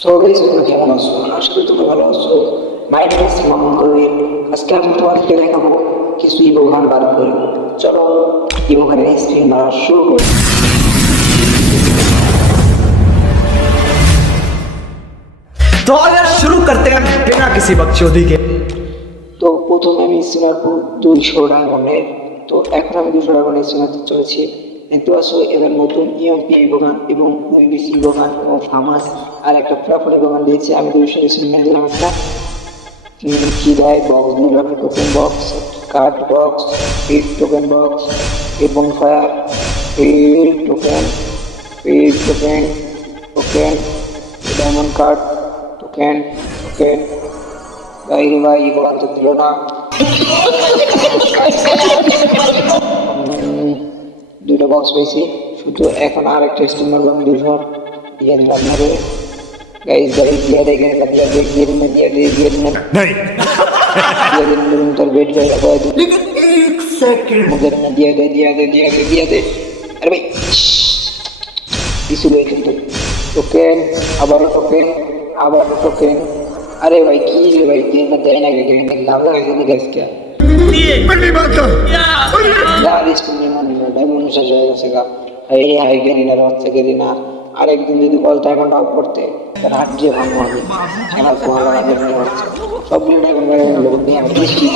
So guys তোমরা কেমন আছো আশা করি তোমরা ভালো আছো my name is Mamun Kabir আজকে আমি তোমাদেরকে দেখাবো কিছু ইবোগান বার করে চলো ইবোগানের স্ক্রিন মারা শুরু করি तो अगर शुरू करते हैं बिना किसी बकचोदी के তো প্রথমে আমি সিঙ্গাপুর দুইশো ড্রাগনের তো এখন আমি দুশো ড্রাগনের সিঙ্গাতে চলেছি দেখতে এবার নতুন ইএমপি ইবোগান এবং ইউবিসি ইবোগান ও ফার্মাস আর একটা ফ্লাফল ইবোগান দিয়েছে। আমি দুইশো সিনেমা দিলাম একটা। কি দেয়? বক্স দিলাম token box card box pit token box এবং fire pit token pit token token diamond card token token বাইরে ভাই ইবোগান তো দিল না দুটো বক্স পেয়েছি শুধু এখন আর একটা স্টিম মারলাম দুশোর দিয়ে দিলাম ধরে গাইজ গাইজ দিয়ে দে গেলে দিয়ে দে দিয়ে দিন দিয়ে দে দিয়ে দিন नहीं দিয়ে দিন দিন তোর বেড গাইজ করে দিন মুখের না দিয়ে দে দিয়ে দে দিয়ে দে দিয়ে দে আরে ভাই কিছু নেই কিন্তু টোকেন আবারও টোকেন আবারও টোকেন আরে ভাই কি রে ভাই দিনটা দেয় না গেলে লাভ লাগে কিন্তু গ্যাসটা যার স্কুলে মানে ডায়মন্ড শেষ হয়ে গেছে গা। এই হাই গেরিনার হচ্ছে গেরিনা আরেকদিন যদি কলটা এখন অফ করতে রাত দিয়ে ভাঙবো আমি আমার ফোয়ালা সব মিলে এখন বৃষ্টি